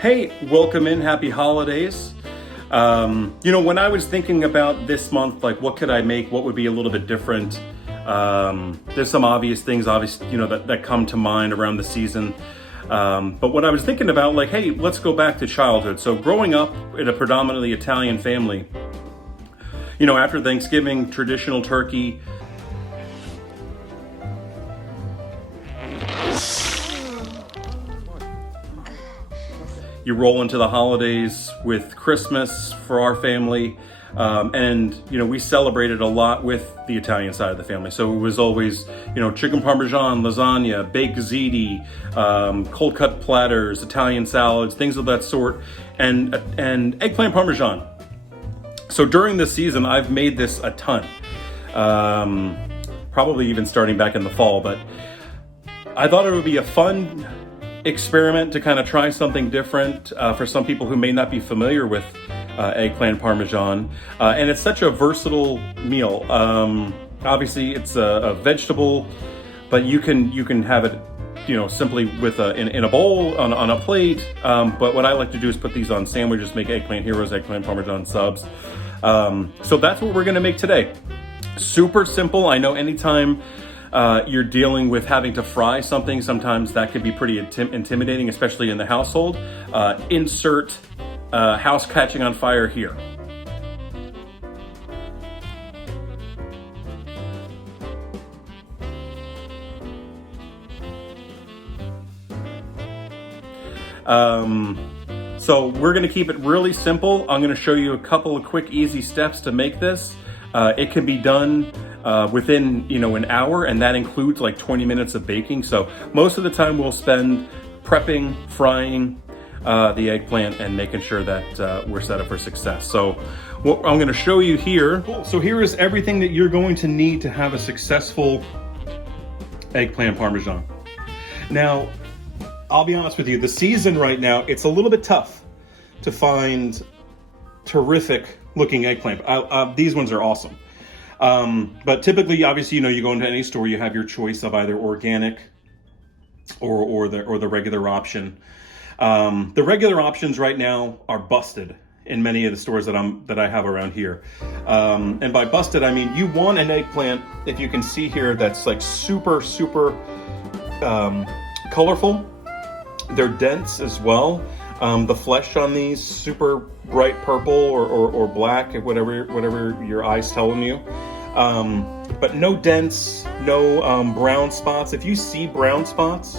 Hey, welcome in. Happy holidays. When I was thinking about this month, like what could I make? What would be a little bit different? There's some obvious things, obviously, that come to mind around the season. But what I was thinking about, like, hey, let's go back to childhood. So growing up in a predominantly Italian family, after Thanksgiving, traditional turkey. You roll into the holidays with Christmas for our family. We celebrated a lot with the Italian side of the family. So it was always, chicken Parmesan, lasagna, baked ziti, cold cut platters, Italian salads, things of that sort, and eggplant Parmesan. So during this season, I've made this a ton. Probably even starting back in the fall, but I thought it would be a fun experiment to kind of try something different for some people who may not be familiar with eggplant Parmesan. And it's such a versatile meal. Obviously, it's a vegetable, but you can have it, simply with in a bowl on a plate. But what I like to do is put these on sandwiches, make eggplant heroes, eggplant Parmesan subs. So that's what we're going to make today. Super simple. I know anytime you're dealing with having to fry something, sometimes that could be pretty intimidating, especially in the household. Insert house catching on fire here. So we're going to keep it really simple. I'm going to show you a couple of quick, easy steps to make this. It can be done within an hour, and that includes like 20 minutes of baking. So most of the time we'll spend prepping, frying the eggplant, and making sure that we're set up for success. So what I'm going to show you here. So here is everything that you're going to need to have a successful eggplant Parmesan. Now, I'll be honest with you, the season right now, it's a little bit tough to find terrific looking eggplant. These ones are awesome. But typically, obviously, you go into any store, you have your choice of either organic or the regular option. The regular options right now are busted in many of the stores that I have around here. And by busted, I mean you want an eggplant, if you can see here, that's like super, super colorful. They're dense as well. The flesh on these, super bright purple or black, whatever your eye's telling you. But no dents, no brown spots. If you see brown spots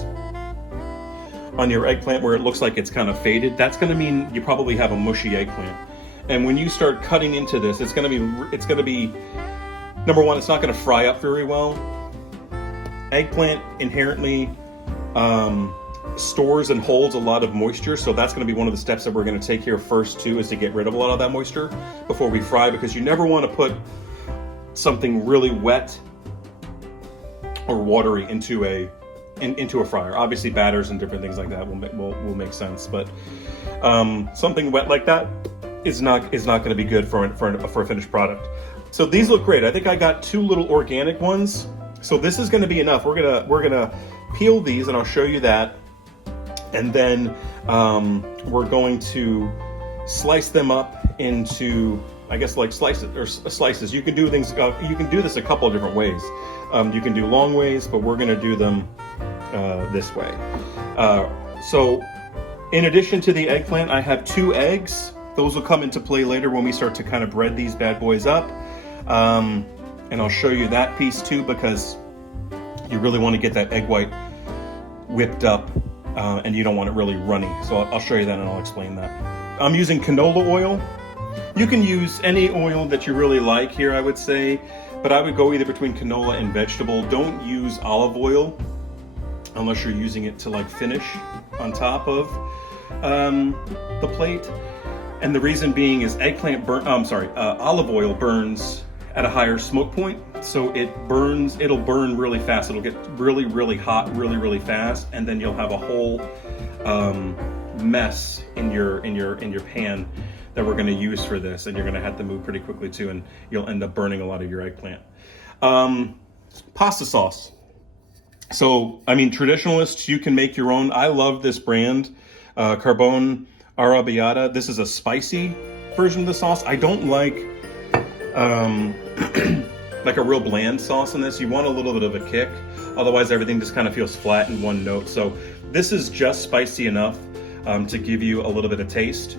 on your eggplant where it looks like it's kind of faded, that's going to mean you probably have a mushy eggplant. And when you start cutting into this, it's going to be number one, it's not going to fry up very well. Eggplant inherently stores and holds a lot of moisture, so that's going to be one of the steps that we're going to take here first too, is to get rid of a lot of that moisture before we fry, because you never want to put something really wet or watery into a fryer. Obviously batters and different things like that will make sense, but something wet like that is not going to be good for a finished product. So these look great. I think I got 2 little organic ones, so this is going to be enough. We're gonna peel these, and I'll show you that. And then we're going to slice them up into, I guess, like slices. You can do things. You can do this a couple of different ways. You can do long ways, but we're going to do them this way. So, in addition to the eggplant, I have 2 eggs. Those will come into play later when we start to kind of bread these bad boys up. And I'll show you that piece too, because you really want to get that egg white whipped up. And you don't want it really runny. So I'll show you that, and I'll explain that. I'm using canola oil. You can use any oil that you really like here, I would say, but I would go either between canola and vegetable. Don't use olive oil unless you're using it to like finish on top of the plate. And the reason being is olive oil burns at a higher smoke point, so it'll burn really fast. It'll get really, really hot really, really fast, and then you'll have a whole mess in your pan that we're going to use for this, and you're going to have to move pretty quickly too, and you'll end up burning a lot of your eggplant. Pasta sauce. So, I mean, traditionalists, you can make your own. I love this brand, Carbone arrabbiata. This is a spicy version of the sauce. I don't like like a real bland sauce in this. You want a little bit of a kick. Otherwise, everything just kind of feels flat in one note. So this is just spicy enough to give you a little bit of taste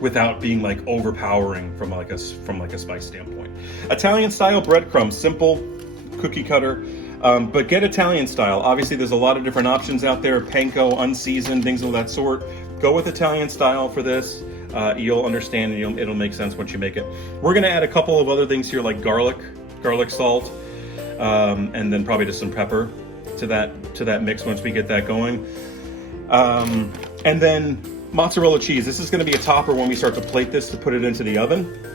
without being like overpowering from like a spice standpoint. Italian style breadcrumbs, simple cookie cutter. But get Italian style. Obviously, there's a lot of different options out there, panko, unseasoned, things of that sort. Go with Italian style for this. You'll understand, and it'll make sense once you make it. We're gonna add a couple of other things here, like garlic salt, and then probably just some pepper to that mix once we get that going. And then mozzarella cheese. This is gonna be a topper when we start to plate this to put it into the oven.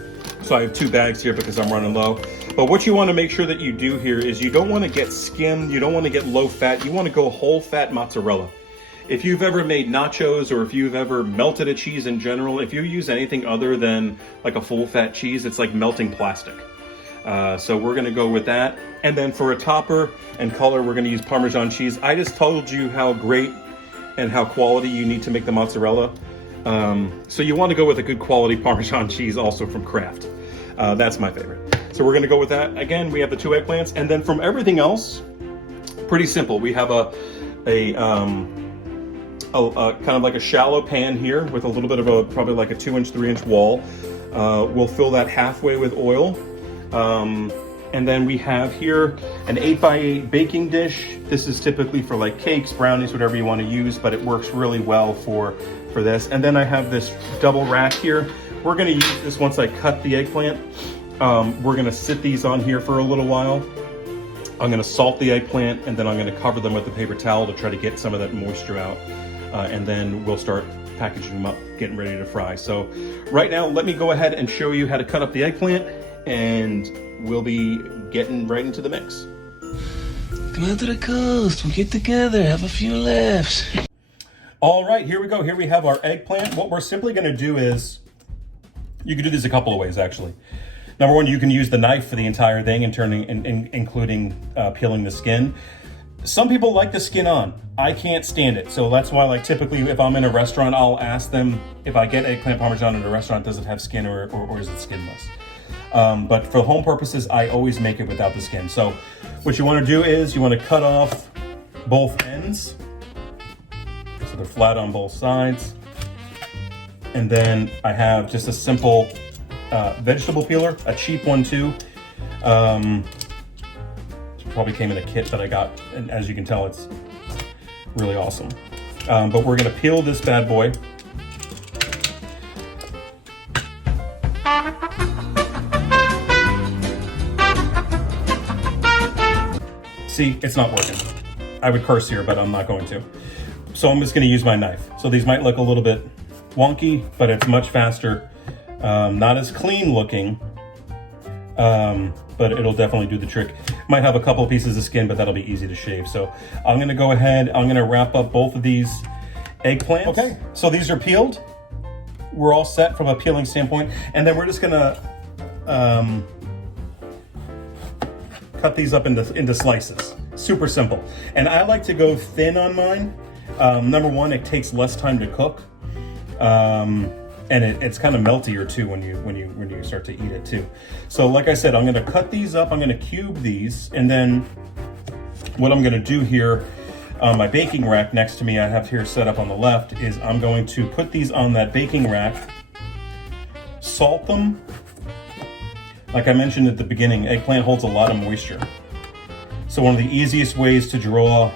So I have 2 bags here because I'm running low. But what you want to make sure that you do here is you don't want to get skim, you don't want to get low fat, you want to go whole fat mozzarella. If you've ever made nachos, or if you've ever melted a cheese in general, if you use anything other than like a full fat cheese, it's like melting plastic. So we're going to go with that. And then for a topper and color, we're going to use Parmesan cheese. I just told you how great and how quality you need to make the mozzarella. So you want to go with a good quality Parmesan cheese also from Kraft. That's my favorite. So we're gonna go with that. Again, we have the 2 eggplants, and then from everything else, pretty simple. We have a kind of like a shallow pan here with a little bit of probably like a 2-inch, 3-inch wall. We'll fill that halfway with oil. And then we have here an 8x8 baking dish. This is typically for like cakes, brownies, whatever you want to use, but it works really well for this. And then I have this double rack here. We're gonna use this once I cut the eggplant. We're gonna sit these on here for a little while. I'm gonna salt the eggplant, and then I'm gonna cover them with a paper towel to try to get some of that moisture out. And then we'll start packaging them up, getting ready to fry. So right now, let me go ahead and show you how to cut up the eggplant, and we'll be getting right into the mix. Come out to the coast, we'll get together, have a few laughs. All right, here we go. Here we have our eggplant. What we're simply gonna do is, you can do this a couple of ways actually. Number one, you can use the knife for the entire thing and including peeling the skin. Some people like the skin on. I can't stand it. So that's why, like, typically if I'm in a restaurant, I'll ask them, if I get eggplant Parmesan at a restaurant, does it have skin or is it skinless? But for home purposes, I always make it without the skin. So what you want to do is you want to cut off both ends, so they're flat on both sides. And then I have just a simple vegetable peeler, a cheap one too. Probably came in a kit that I got, and as you can tell, it's really awesome. But we're gonna peel this bad boy. See, it's not working. I would curse here, but I'm not going to. So I'm just gonna use my knife. So these might look a little bit wonky, but it's much faster. Not as clean looking, but it'll definitely do the trick. Might have a couple of pieces of skin, but that'll be easy to shave. So I'm gonna go ahead, I'm gonna wrap up both of these eggplants. Okay, so these are peeled. We're all set from a peeling standpoint. And then we're just gonna cut these up into slices. Super simple. And I like to go thin on mine. Number one, it takes less time to cook. And it's kind of meltier too when you start to eat it too. So like I said, I'm gonna cut these up, I'm gonna cube these, and then what I'm gonna do here on my baking rack next to me, I have here set up on the left, is I'm going to put these on that baking rack, salt them. Like I mentioned at the beginning, eggplant holds a lot of moisture. So one of the easiest ways to draw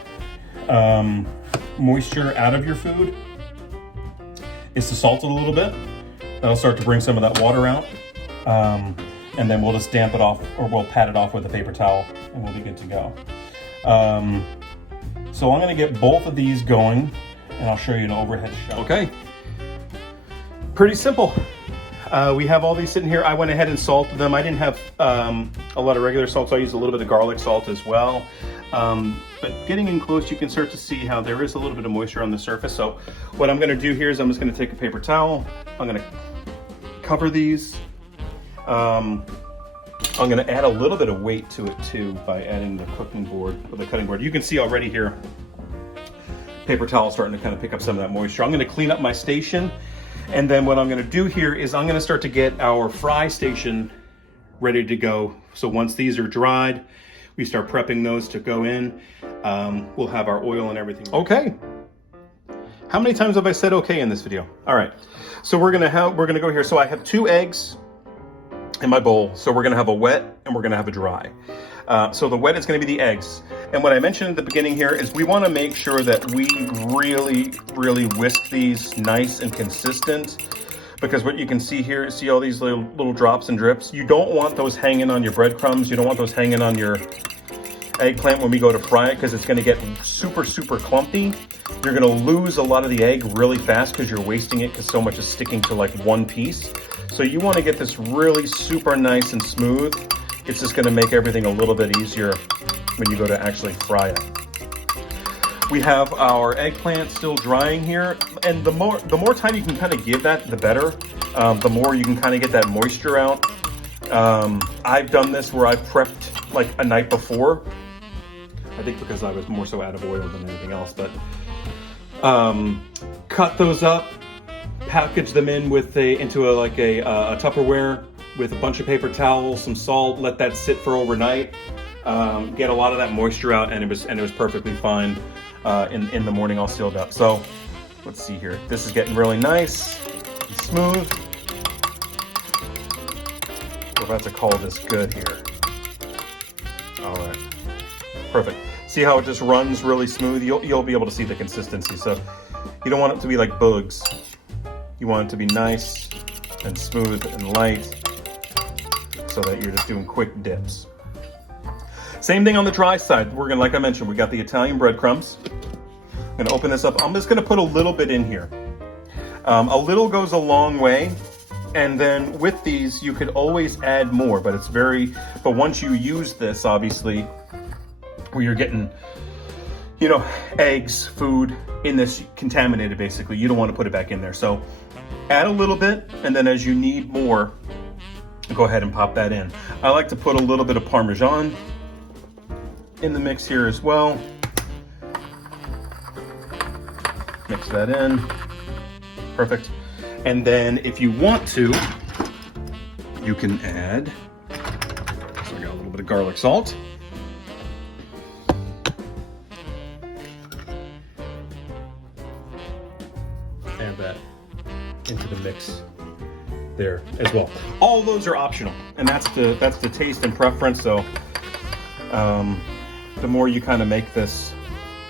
moisture out of your food is to salt it a little bit. That'll start to bring some of that water out. And then we'll just damp it off, or we'll pat it off with a paper towel, and we'll be good to go. So I'm gonna get both of these going, and I'll show you an overhead shot. Okay, pretty simple. We have all these sitting here. I went ahead and salted them. I didn't have a lot of regular salt, so I used a little bit of garlic salt as well. But getting in close, you can start to see how there is a little bit of moisture on the surface. So what I'm gonna do here is I'm just gonna take a paper towel. I'm gonna cover these. I'm gonna add a little bit of weight to it too by adding the cooking board, or the cutting board. You can see already here, paper towel starting to kind of pick up some of that moisture. I'm going to clean up my station, and then what I'm going to do here is I'm going to start to get our fry station ready to go. So once these are dried, we start prepping those to go in. We'll have our oil and everything. Okay. How many times have I said okay in this video? All right. So we're gonna go here. So I have 2 eggs in my bowl. So we're gonna have a wet and we're gonna have a dry. So the wet is gonna be the eggs. And what I mentioned at the beginning here is we wanna make sure that we really, really whisk these nice and consistent, because what you can see here, see all these little drops and drips? You don't want those hanging on your breadcrumbs. You don't want those hanging on your eggplant when we go to fry it, because it's gonna get super, super clumpy. You're gonna lose a lot of the egg really fast because you're wasting it because so much is sticking to like one piece. So you wanna get this really super nice and smooth. It's just gonna make everything a little bit easier when you go to actually fry it. We have our eggplant still drying here, and the more time you can kind of give that, the better. The more you can kind of get that moisture out. I've done this where I've prepped like a night before. I think because I was more so out of oil than anything else, but cut those up, package them in with into a Tupperware with a bunch of paper towels, some salt, let that sit for overnight. Get a lot of that moisture out, and it was perfectly fine. In the morning, all sealed up. So let's see here. This is getting really nice and smooth. We're about to call this good here. All right, perfect. See how it just runs really smooth? You'll be able to see the consistency. So you don't want it to be like bugs. You want it to be nice and smooth and light, so that you're just doing quick dips. Same thing on the dry side. We're gonna, like I mentioned, we got the Italian breadcrumbs. I'm gonna open this up. I'm just gonna put a little bit in here. A little goes a long way. And then with these, you could always add more, but once you use this, obviously, where you're getting, eggs, food in this contaminated, basically, you don't want to put it back in there. So add a little bit, and then as you need more, go ahead and pop that in. I like to put a little bit of Parmesan in the mix here as well. Mix that in. Perfect. And then if you want to, you can add, so I got a little bit of garlic salt. Add that into the mix there as well. All those are optional, and that's the taste and preference. So the more you kind of make this,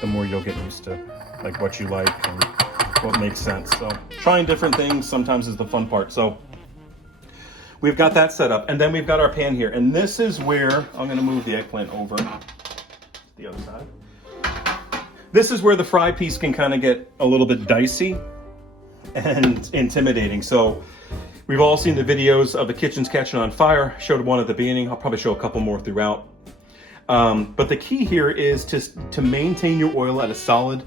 the more you'll get used to like what you like and what makes sense. So trying different things sometimes is the fun part. So we've got that set up, and then we've got our pan here, and this is where I'm going to move the eggplant over to the other side. This is where the fry piece can kind of get a little bit dicey and intimidating. So we've all seen the videos of the kitchens catching on fire. Showed one at the beginning. I'll probably show a couple more throughout. But the key here is to maintain your oil at a solid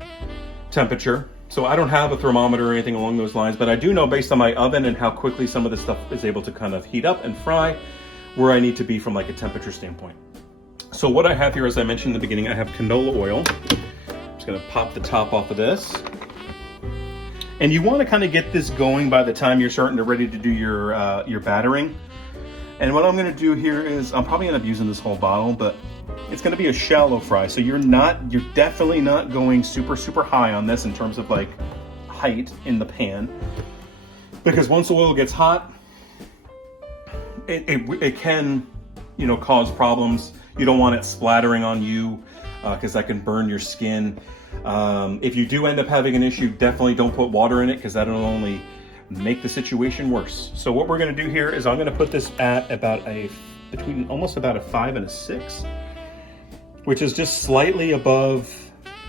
temperature. So I don't have a thermometer or anything along those lines, but I do know based on my oven and how quickly some of this stuff is able to kind of heat up and fry, where I need to be from like a temperature standpoint. So what I have here, as I mentioned in the beginning, I have canola oil. I'm just gonna pop the top off of this. And you wanna kind of get this going by the time you're starting to ready to do your battering. And what I'm gonna do here is, I'm probably end up using this whole bottle, but it's gonna be a shallow fry. So you're definitely not going super, super high on this in terms of like height in the pan. Because once the oil gets hot, it can, cause problems. You don't want it splattering on you because that can burn your skin. If you do end up having an issue, definitely don't put water in it because that'll only make the situation worse. So what we're gonna do here is I'm gonna put this at between almost about a 5 and a 6, which is just slightly above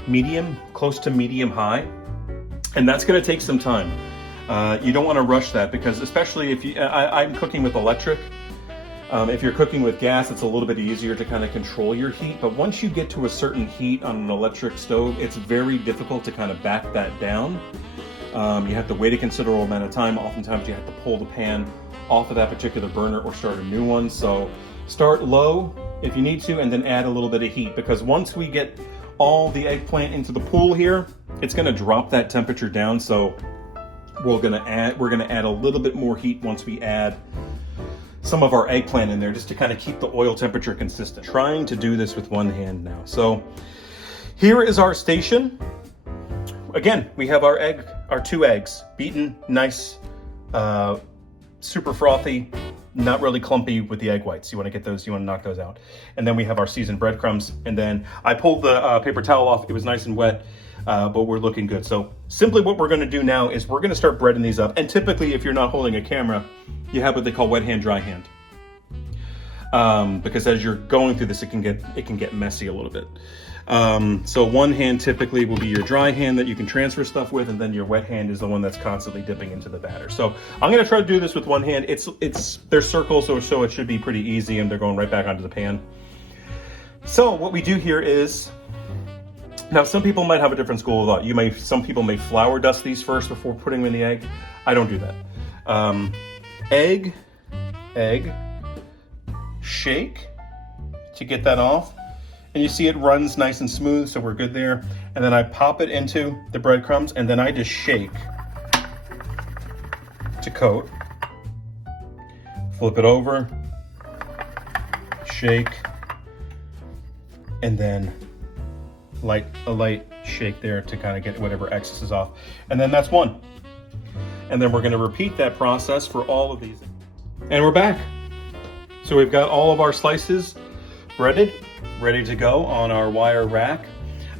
medium, close to medium high. And that's gonna take some time. You don't wanna rush that because especially if I'm cooking with electric. If you're cooking with gas, it's a little bit easier to kind of control your heat. But once you get to a certain heat on an electric stove, it's very difficult to kind of back that down. You have to wait a considerable amount of time. Oftentimes you have to pull the pan off of that particular burner or start a new one. So start low if you need to, and then add a little bit of heat, because once we get all the eggplant into the pool here it's going to drop that temperature down. So we're going to add a little bit more heat once we add some of our eggplant in there, just to kind of keep the oil temperature consistent. Trying to do this with one hand now. So here is our station. Again, we have our 2 eggs, beaten, nice, super frothy, not really clumpy with the egg whites. You want to knock those out. And then we have our seasoned breadcrumbs. And then I pulled the paper towel off. It was nice and wet, but we're looking good. So simply what we're going to do now is we're going to start breading these up. And typically, if you're not holding a camera, you have what they call wet hand, dry hand. Because as you're going through this, it can get messy a little bit. So one hand typically will be your dry hand that you can transfer stuff with, and then your wet hand is the one that's constantly dipping into the batter. So I'm going to try to do this with one hand. They're circles, so it should be pretty easy, and they're going right back onto the pan. So what we do here is, now some people might have a different school of thought. Some people may flour dust these first before putting them in the egg. I don't do that. Egg, shake to get that off. And you see it runs nice and smooth, so we're good there. And then I pop it into the breadcrumbs, and then I just shake to coat. Flip it over, shake, and then a light shake there to kind of get whatever excess is off. And then that's one. And then we're going to repeat that process for all of these. And we're back. So we've got all of our slices breaded, ready to go on our wire rack.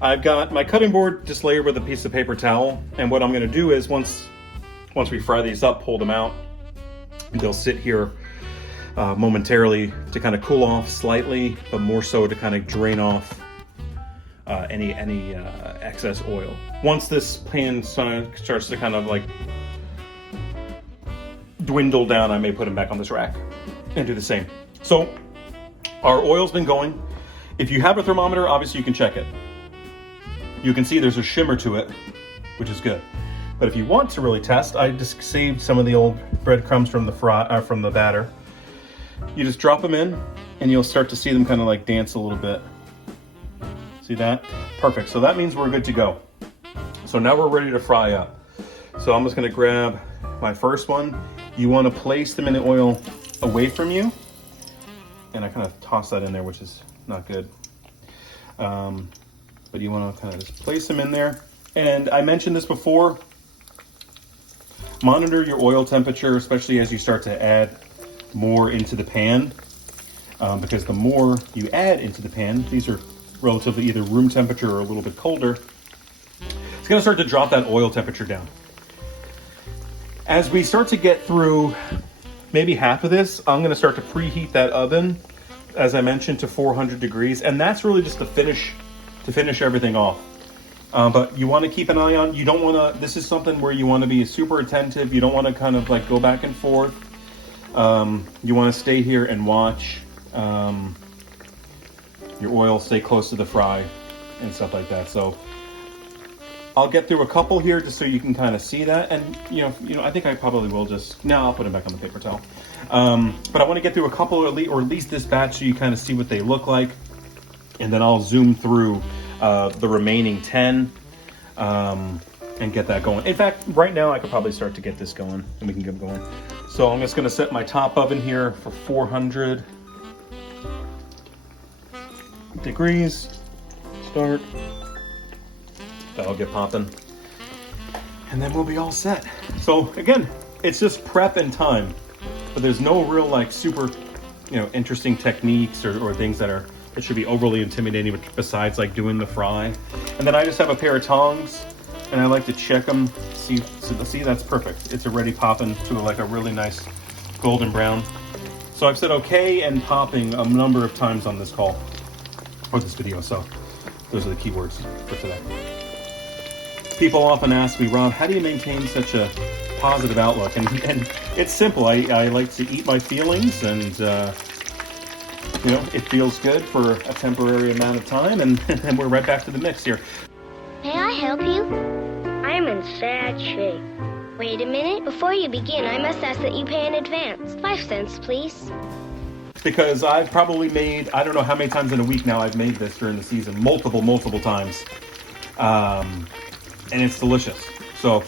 I've got my cutting board just layered with a piece of paper towel. And what I'm going to do is once we fry these up, pull them out, and they'll sit here momentarily to kind of cool off slightly, but more so to kind of drain off any excess oil. Once this pan starts to kind of like dwindle down, I may put them back on this rack and do the same. So our oil's been going. If you have a thermometer, obviously you can check it. You can see there's a shimmer to it, which is good. But if you want to really test, I just saved some of the old breadcrumbs from the batter. You just drop them in, and you'll start to see them kind of like dance a little bit. See that? Perfect. So that means we're good to go. So now we're ready to fry up. So I'm just going to grab my first one. You want to place them in the oil away from you. And I kind of toss that in there, which is not good. But you want to kind of just place them in there. And I mentioned this before. Monitor your oil temperature, especially as you start to add more into the pan. Because the more you add into the pan, these are relatively either room temperature or a little bit colder, it's going to start to drop that oil temperature down. As we start to get through maybe half of this, I'm going to start to preheat that oven, as I mentioned, to 400 degrees. And that's really just to finish everything off. But you want to keep an eye on, you don't want to, this is something where you want to be super attentive. You don't want to kind of like go back and forth. You want to stay here and watch your oil stay close to the fry and stuff like that. So I'll get through a couple here just so you can kind of see that. And you know, I think I probably will just, now I'll put them back on the paper towel. But I want to get through a couple, or at least this batch, so you kind of see what they look like. And then I'll zoom through the remaining 10 and get that going. In fact, right now I could probably start to get this going, and we can get going. So I'm just going to set my top oven here for 400 degrees. Start. That'll get popping. And then we'll be all set. So again, it's just prep and time. But there's no real like super, interesting techniques or things that should be overly intimidating besides like doing the fry. And then I just have a pair of tongs, and I like to check them. See, that's perfect. It's already popping to like a really nice golden brown. So I've said okay and popping a number of times on this call, or this video. So those are the keywords for today. People often ask me, Rob, how do you maintain such a positive outlook? And it's simple. I like to eat my feelings, and it feels good for a temporary amount of time, and then we're right back to the mix here. May I help you? I'm in sad shape. Wait a minute. Before you begin, I must ask that you pay in advance. 5 cents, please. Because I've probably made, I don't know how many times in a week now I've made this during the season. Multiple times. and it's delicious. So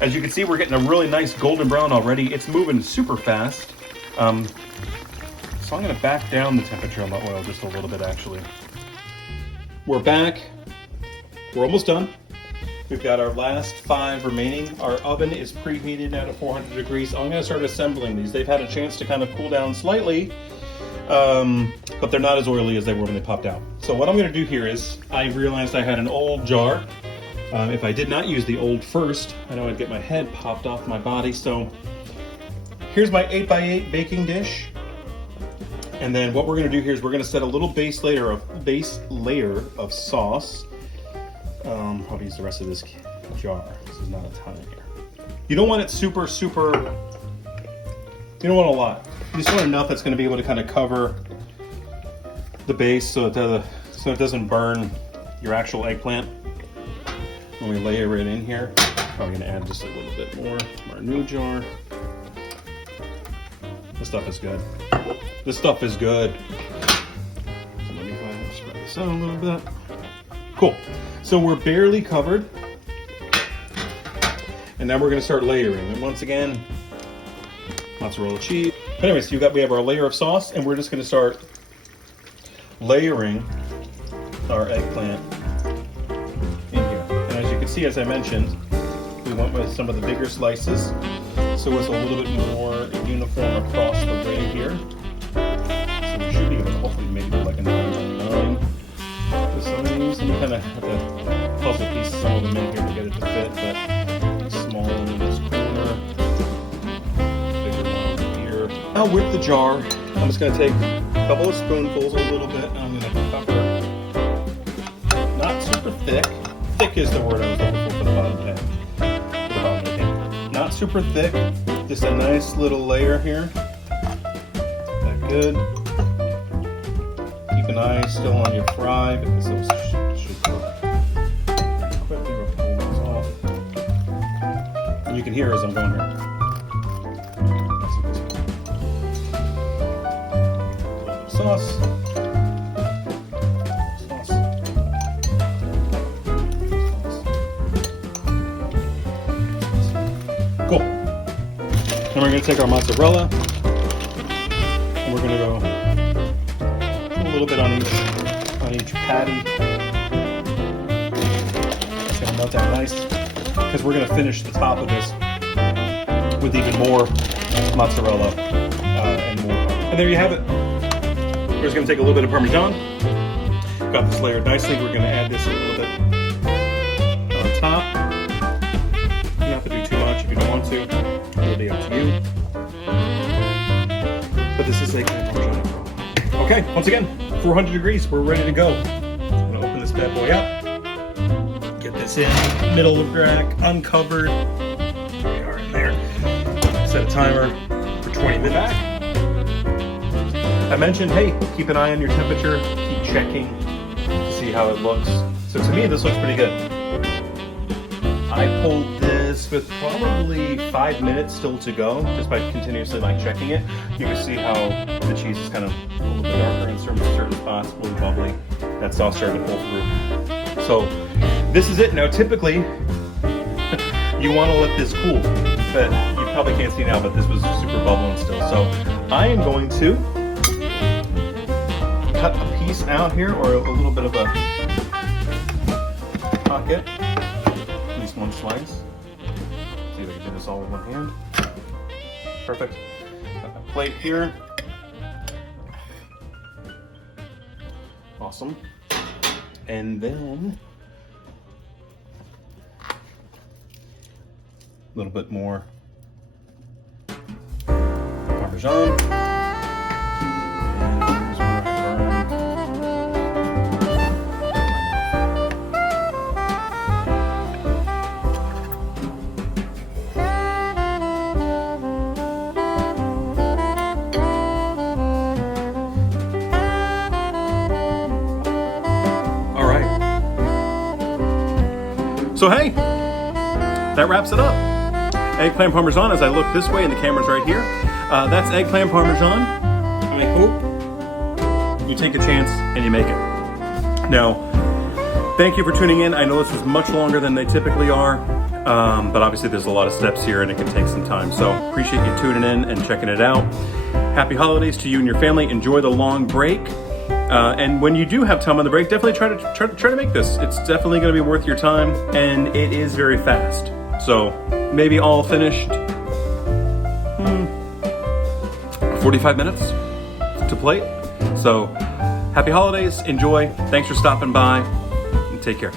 as you can see, we're getting a really nice golden brown already. It's moving super fast. So I'm gonna back down the temperature on the oil just a little bit actually. We're back. We're almost done. We've got our last 5 remaining. Our oven is preheated at a 400 degrees. So I'm gonna start assembling these. They've had a chance to kind of cool down slightly, but they're not as oily as they were when they popped out. So what I'm gonna do here is, I realized I had an old jar. If I did not use the old first, I know I'd get my head popped off my body. So here's my 8x8 baking dish. And then what we're gonna do here is we're gonna set a little base layer of sauce. I'll use the rest of this jar. This is not a ton in here. You don't want it super, you don't want a lot. You just want enough that's gonna be able to kind of cover the base so it doesn't burn your actual eggplant. When we layer it in here, probably gonna add just a little bit more from our new jar. This stuff is good. This stuff is good. So let me go ahead and spread this out a little bit. Cool. So we're barely covered. And now we're gonna start layering. And once again, mozzarella cheese. Anyways, we have our layer of sauce, and we're just gonna start layering our eggplant in here. And as you can see, as I mentioned, we went with some of the bigger slices, so it's a little bit more uniform across the way here. So we should be able to hopefully make it like a 9x9 with some of these. And we kind of have to puzzle piece some of them in here to get it to fit, but small one in this corner, bigger one over here. Now with the jar, I'm just going to take a couple of spoonfuls, a little bit, and I'm going to cover, not super thick. Thick is the word I was looking for the bottom pan. For the bottom of the pan. Not super thick, just a nice little layer here. That good. Keep an eye still on your fry because those should cook pretty quickly. We'll pull those off. And you can hear as I'm going here. Sauce. Cool. Then we're going to take our mozzarella and we're going to go a little bit on each patty. It's going to melt down nice because we're going to finish the top of this with even more mozzarella and more. And there you have it. We're just going to take a little bit of Parmesan. Got this layered nicely. We're going to add this a little bit on top. You don't have to do too much if you don't want to. It'll be up to you. But this is eggplant Parmesan. Okay, once again, 400 degrees. We're ready to go. I'm going to open this bad boy up. Get this in, middle of rack, uncovered. There we are in there. Set a timer for 20 minutes. I mentioned, hey, keep an eye on your temperature, keep checking to see how it looks. So to me, this looks pretty good. I pulled this with probably 5 minutes still to go, just by continuously checking it. You can see how the cheese is kind of a little bit darker in certain spots, a little bubbly. That sauce starting to pull through. So this is it. Now typically, you want to let this cool, but you probably can't see now, but this was super bubbling still. So I am going to cut a piece out here, or a little bit of a pocket, at least one slice. See if I can do this all with one hand. Perfect. Got a plate here. Awesome. And then a little bit more Parmesan. So hey, that wraps it up. Eggplant Parmesan, as I look this way and the camera's right here. That's eggplant Parmesan. I hope you take a chance and you make it. Now, thank you for tuning in. I know this is much longer than they typically are, but obviously there's a lot of steps here and it can take some time. So appreciate you tuning in and checking it out. Happy holidays to you and your family. Enjoy the long break. And when you do have time on the break, definitely try to make this. It's definitely going to be worth your time, and it is very fast. So maybe all finished 45 minutes to plate. So happy holidays. Enjoy. Thanks for stopping by, and take care.